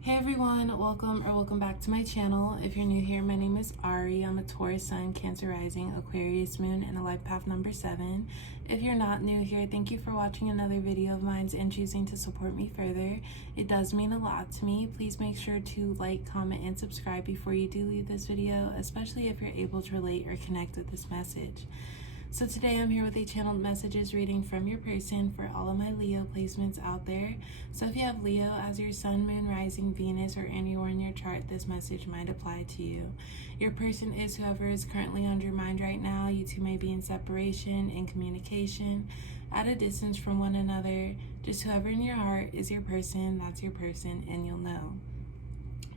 Hey everyone, welcome back to my channel. If you're new here, my name is Ari. I'm a Taurus Sun, Cancer Rising, Aquarius Moon, and a life path number 7. If you're not new here, thank you for watching another video of mine and choosing to support me further. It does mean a lot to me. Please make sure to like, comment, and subscribe before you do leave this video, especially if you're able to relate or connect with this message. So today I'm here with a channeled messages reading from your person for all of my Leo placements out there. So if you have Leo as your sun, moon, rising, Venus, or anywhere in your chart, this message might apply to you. Your person is whoever is currently on your mind right now. You two may be in separation, in communication, at a distance from one another. Just whoever in your heart is your person, that's your person, and you'll know.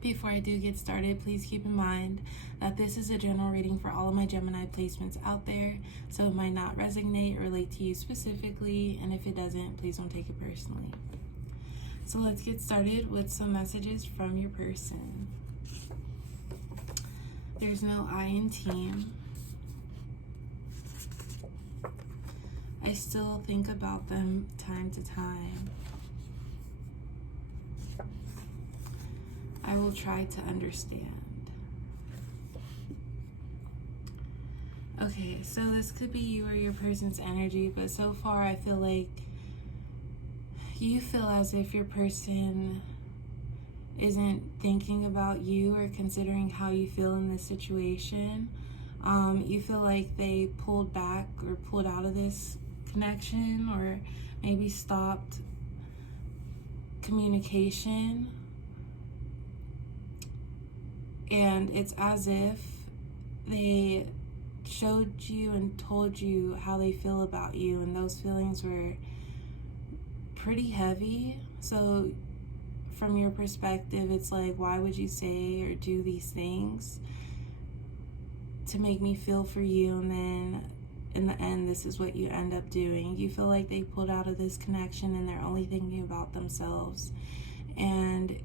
Before I do get started, please keep in mind that this is a general reading for all of my Gemini placements out there, so it might not resonate or relate to you specifically, and if it doesn't, please don't take it personally. So let's get started with some messages from your person. There's no I in team. I still think about them time to time. I will try to understand. Okay, so this could be you or your person's energy, but so far I feel like you feel as if your person isn't thinking about you or considering how you feel in this situation. You feel like they pulled back or pulled out of this connection, or maybe stopped communication. And it's as if they showed you and told you how they feel about you, and those feelings were pretty heavy. So from your perspective, it's like, why would you say or do these things to make me feel for you? And then in the end, this is what you end up doing. You feel like they pulled out of this connection and they're only thinking about themselves. And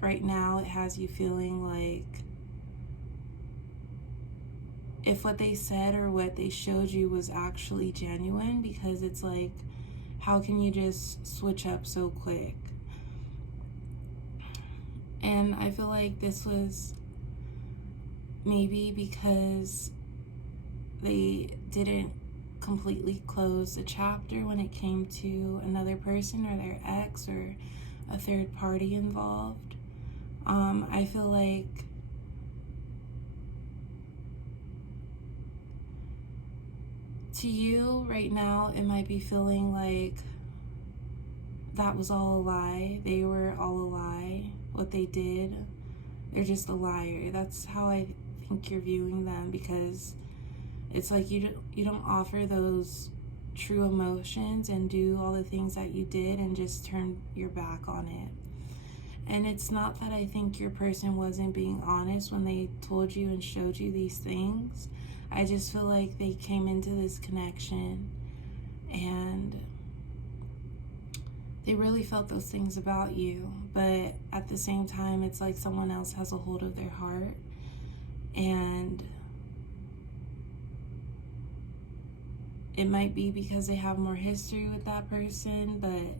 right now it has you feeling like if what they said or what they showed you was actually genuine, because it's like, how can you just switch up so quick? And I feel like this was maybe because they didn't completely close the chapter when it came to another person or their ex or a third party involved. I feel like to you right now, it might be feeling like that was all a lie. They were all a lie. What they did, they're just a liar. That's how I think you're viewing them, because it's like you don't offer those true emotions and do all the things that you did and just turn your back on it. And it's not that I think your person wasn't being honest when they told you and showed you these things. I just feel like they came into this connection and they really felt those things about you. But at the same time, it's like someone else has a hold of their heart. And it might be because they have more history with that person, but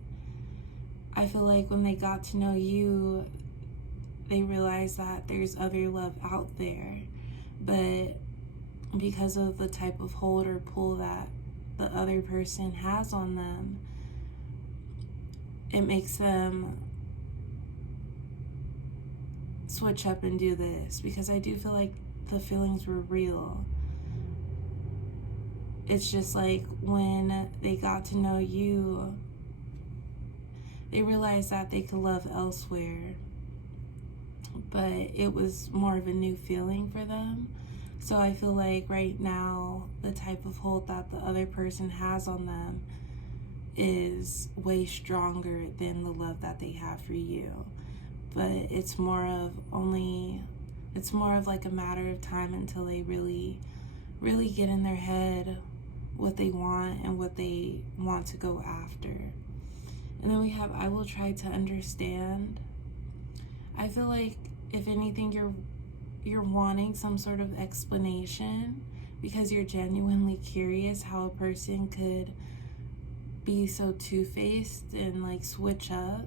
I feel like when they got to know you, they realized that there's other love out there. But because of the type of hold or pull that the other person has on them, it makes them switch up and do this, because I do feel like the feelings were real. It's just like when they got to know you, they realized that they could love elsewhere, but it was more of a new feeling for them. So I feel like right now, the type of hold that the other person has on them is way stronger than the love that they have for you. But it's more of like a matter of time until they really get in their head what they want and what they want to go after. And then we have, I will try to understand. I feel like if anything, you're wanting some sort of explanation, because you're genuinely curious how a person could be so two-faced and like switch up.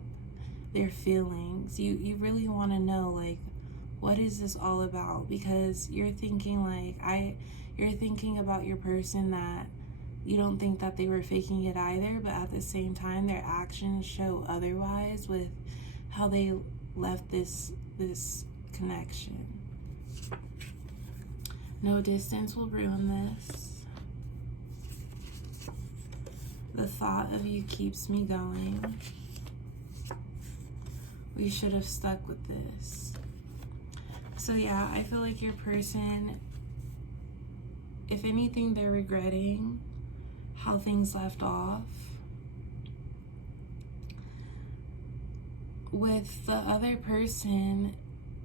their feelings. You really want to know, like, what is this all about? Because you're thinking you're thinking about your person that you don't think that they were faking it either, but at the same time their actions show otherwise with how they left this connection. No distance will ruin this. The thought of you keeps me going. We should have stuck with this. So yeah, I feel like your person, if anything, they're regretting how things left off. With the other person,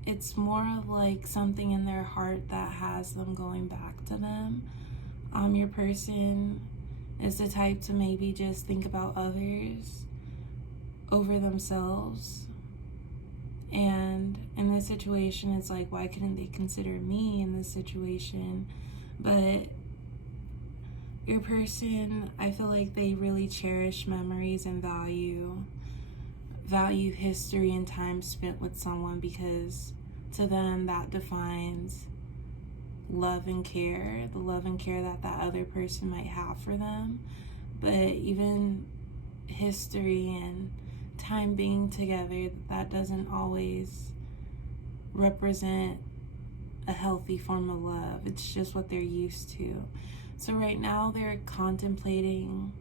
it's more of like something in their heart that has them going back to them. Your person is the type to maybe just think about others over themselves. And in this situation, it's like, why couldn't they consider me in this situation? But your person, I feel like they really cherish memories and value history and time spent with someone, because to them that defines love and care, the love and care that other person might have for them. But even history and time being together, that doesn't always represent a healthy form of love. It's just what they're used to. So right now they're contemplating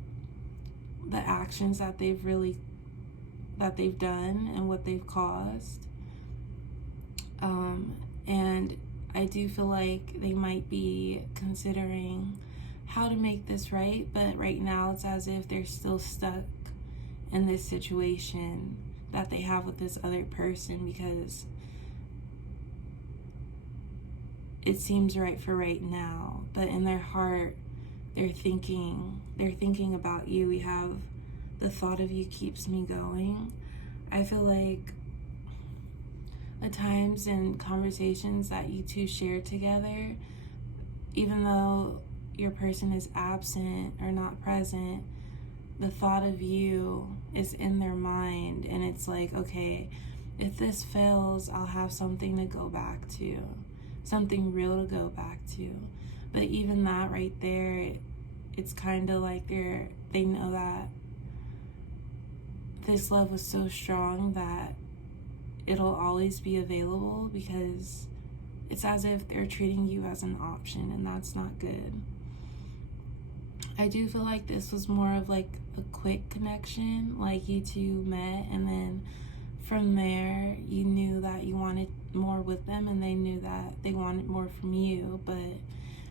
the actions that they've done and what they've caused. And I do feel like they might be considering how to make this right, but right now it's as if they're still stuck in this situation that they have with this other person, because it seems right for right now, but in their heart they're thinking about you. We have the thought of you keeps me going. I feel like at times in conversations that you two share together, even though your person is absent or not present, the thought of you is in their mind, and it's like, okay, if this fails, I'll have something to go back to, something real to go back to. But even that right there, it's kind of like they know that this love was so strong that it'll always be available, because it's as if they're treating you as an option, and that's not good. I do feel like this was more of like a quick connection, like you two met and then from there you knew that you wanted more with them and they knew that they wanted more from you, but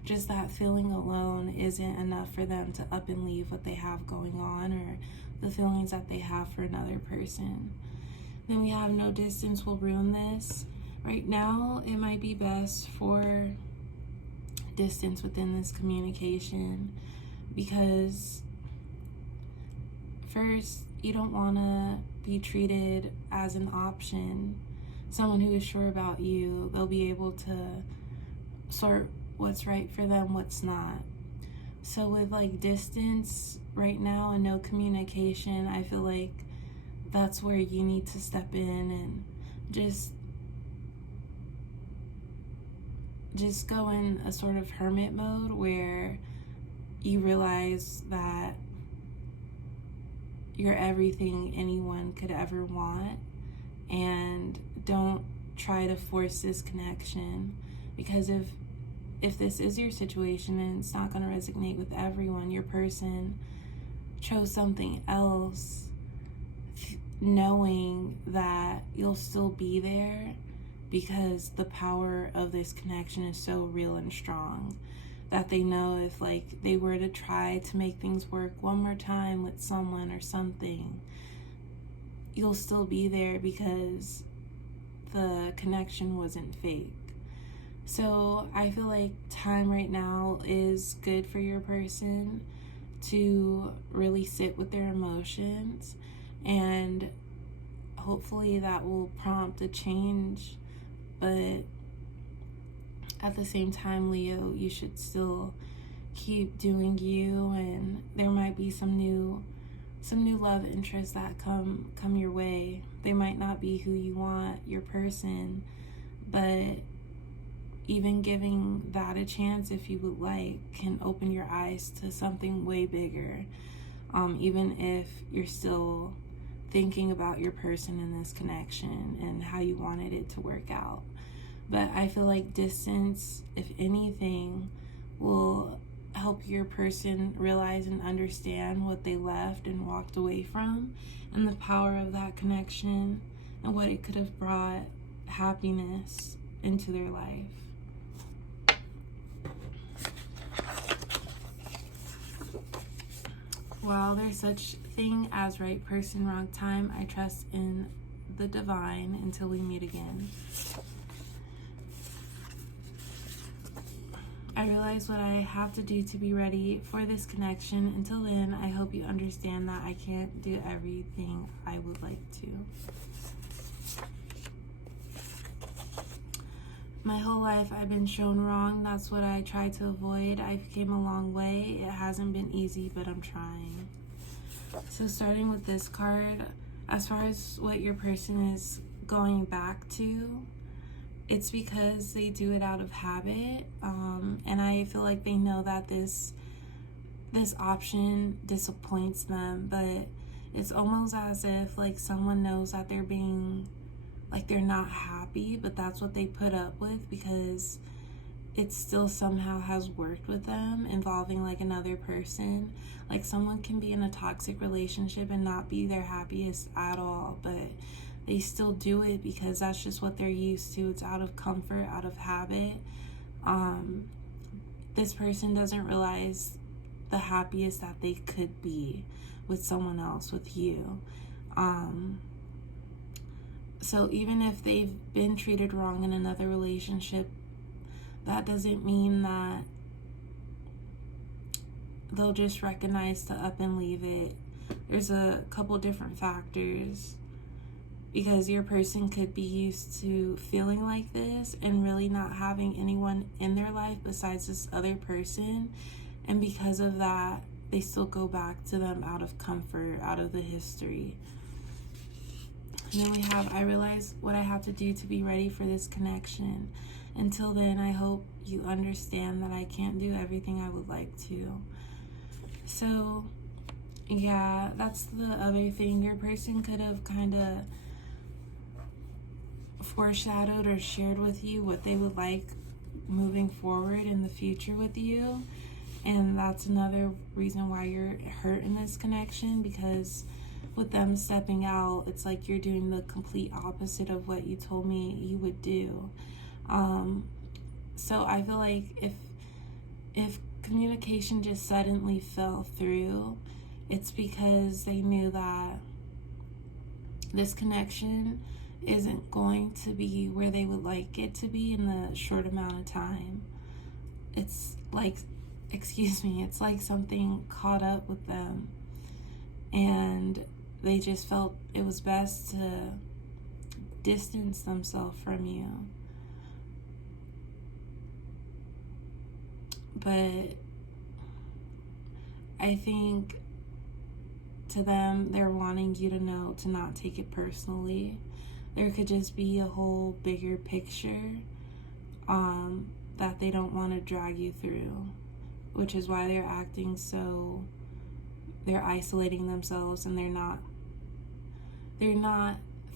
just that feeling alone isn't enough for them to up and leave what they have going on or the feelings that they have for another person. Then we have no distance will ruin this. Right now, it might be best for distance within this communication, because first, you don't want to be treated as an option. Someone who is sure about you, they'll be able to sort what's right for them, what's not. So with like distance right now and no communication, I feel like that's where you need to step in and just go in a sort of hermit mode where you realize that you're everything anyone could ever want, and don't try to force this connection, because if this is your situation and it's not going to resonate with everyone, your person chose something else, knowing that you'll still be there because the power of this connection is so real and strong that they know if like they were to try to make things work one more time with someone or something, you'll still be there because the connection wasn't fake. So I feel like time right now is good for your person to really sit with their emotions, and hopefully that will prompt a change. But at the same time, Leo, you should still keep doing you, and there might be some new love interests that come your way. They might not be who you want, your person, but even giving that a chance, if you would like, can open your eyes to something way bigger. Even if you're still thinking about your person in this connection and how you wanted it to work out. But I feel like distance, if anything, will help your person realize and understand what they left and walked away from, and the power of that connection and what it could have brought happiness into their life. While there's such thing as right person, wrong time, I trust in the divine until we meet again. I realize what I have to do to be ready for this connection. Until then, I hope you understand that I can't do everything I would like to. My whole life I've been shown wrong. That's what I try to avoid. I've came a long way. It hasn't been easy, but I'm trying. So starting with this card, as far as what your person is going back to, it's because they do it out of habit, and I feel like they know that this option disappoints them, but it's almost as if like someone knows that they're being, like they're not happy, but that's what they put up with because it still somehow has worked with them, involving like another person. Like someone can be in a toxic relationship and not be their happiest at all, but they still do it because that's just what they're used to. It's out of comfort, out of habit. This person doesn't realize the happiest that they could be with someone else, with you. So even if they've been treated wrong in another relationship, that doesn't mean that they'll just recognize to up and leave it. There's a couple different factors, because your person could be used to feeling like this and really not having anyone in their life besides this other person, and because of that they still go back to them out of comfort, out of the history. And then we have, I realize what I have to do to be ready for this connection. Until then, I hope you understand that I can't do everything I would like to. So yeah, that's the other thing. Your person could have kind of foreshadowed or shared with you what they would like moving forward in the future with you, and that's another reason why you're hurt in this connection, because with them stepping out, it's like you're doing the complete opposite of what you told me you would do. So I feel like if communication just suddenly fell through, it's because they knew that this connection isn't going to be where they would like it to be in the short amount of time. It's like, it's like something caught up with them, and they just felt it was best to distance themselves from you. But I think to them, they're wanting you to know to not take it personally. There could just be a whole bigger picture that they don't want to drag you through, which is why they're acting so, they're isolating themselves, and they're not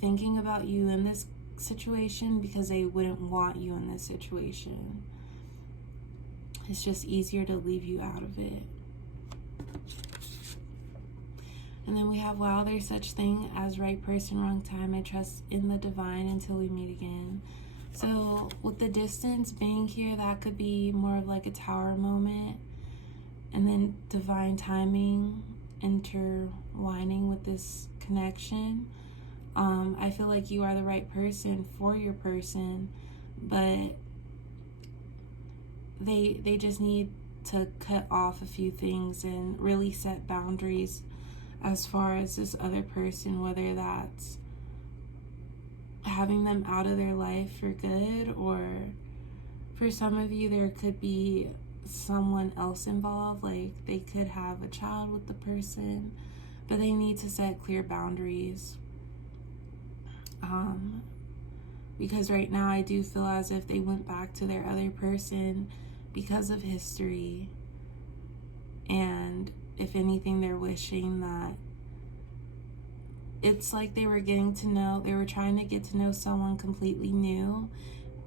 thinking about you in this situation because they wouldn't want you in this situation. It's just easier to leave you out of it. And then we have, wow, there's such thing as right person, wrong time. I trust in the divine until we meet again. So with the distance being here, that could be more of like a tower moment. And then divine timing intertwining with this connection. I feel like you are the right person for your person, but they just need to cut off a few things and really set boundaries as far as this other person, whether that's having them out of their life for good, or for some of you there could be someone else involved, like they could have a child with the person, but they need to set clear boundaries. Because right now I do feel as if they went back to their other person because of history. And if anything, they're wishing that it's like they were trying to get to know someone completely new,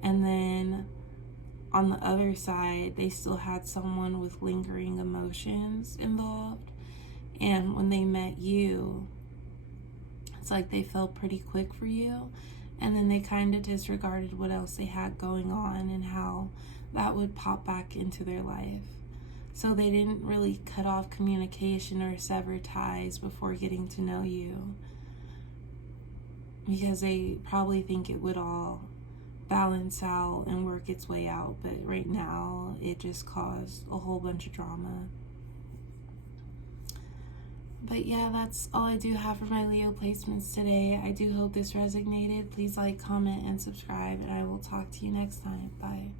and then on the other side, they still had someone with lingering emotions involved. And when they met you, it's like they fell pretty quick for you, and then they kind of disregarded what else they had going on and how that would pop back into their life. So they didn't really cut off communication or sever ties before getting to know you, because they probably think it would all balance out and work its way out. But right now, it just caused a whole bunch of drama. But yeah, that's all I do have for my Leo placements today. I do hope this resonated. Please like, comment, and subscribe, and I will talk to you next time. Bye.